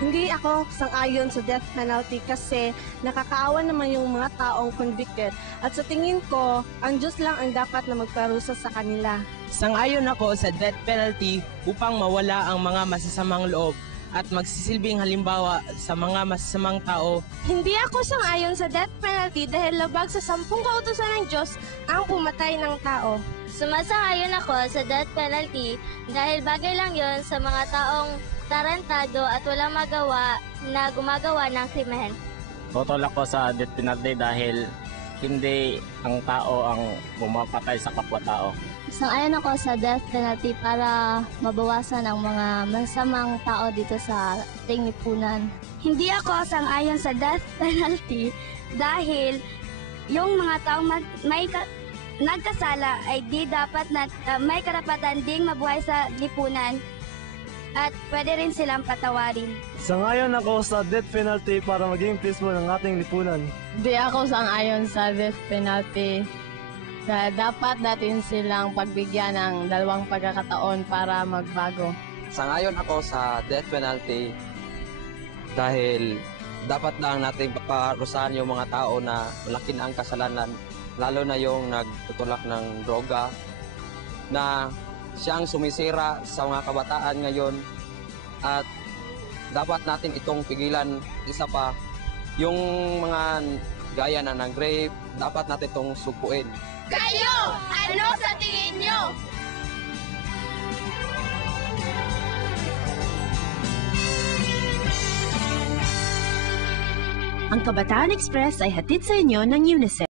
Hindi ako sang-ayon sa death penalty kasi nakakaawa naman yung mga taong convicted at sa tingin ko, ang Diyos lang ang dapat na magparusa sa kanila. Sang-ayon ako sa death penalty upang mawala ang mga masasamang loob at magsisilbing halimbawa sa mga masasamang tao. Hindi ako sang-ayon sa death penalty dahil labag sa 10 kautusan ng Diyos ang pumatay ng tao. Sumasang-ayon ako sa death penalty dahil bagay lang yon sa mga taong tarantado at walang magawa na gumagawa ng krimen. Totoo ako sa death penalty dahil hindi ang tao ang pumapatay sa kapwa-tao. Sang-ayon ako sa death penalty para mabawasan ang mga masamang tao dito sa ating lipunan. Hindi ako sang-ayon sa death penalty dahil yung mga taong nagkasala ay di dapat na may karapatan ding mabuhay sa lipunan at pwede rin silang patawarin. Sangayon ako sa death penalty para maging peaceful ang ating lipunan. Di ako sang-ayon sa death penalty dahil dapat natin silang pagbigyan ng 2 pagkakataon para magbago. Sangayon ako sa death penalty dahil dapat lang natin parusahan yung mga tao na malaki na ang kasalanan, lalo na yung nagtutulak ng droga na siyang sumisira sa mga kabataan ngayon at dapat natin itong pigilan. Isa pa, yung mga gaya na ng rape, dapat natin itong sukuin. Kayo! Ano sa tingin nyo? Ang Kabataan Express ay hatid sa inyo ng UNICEF.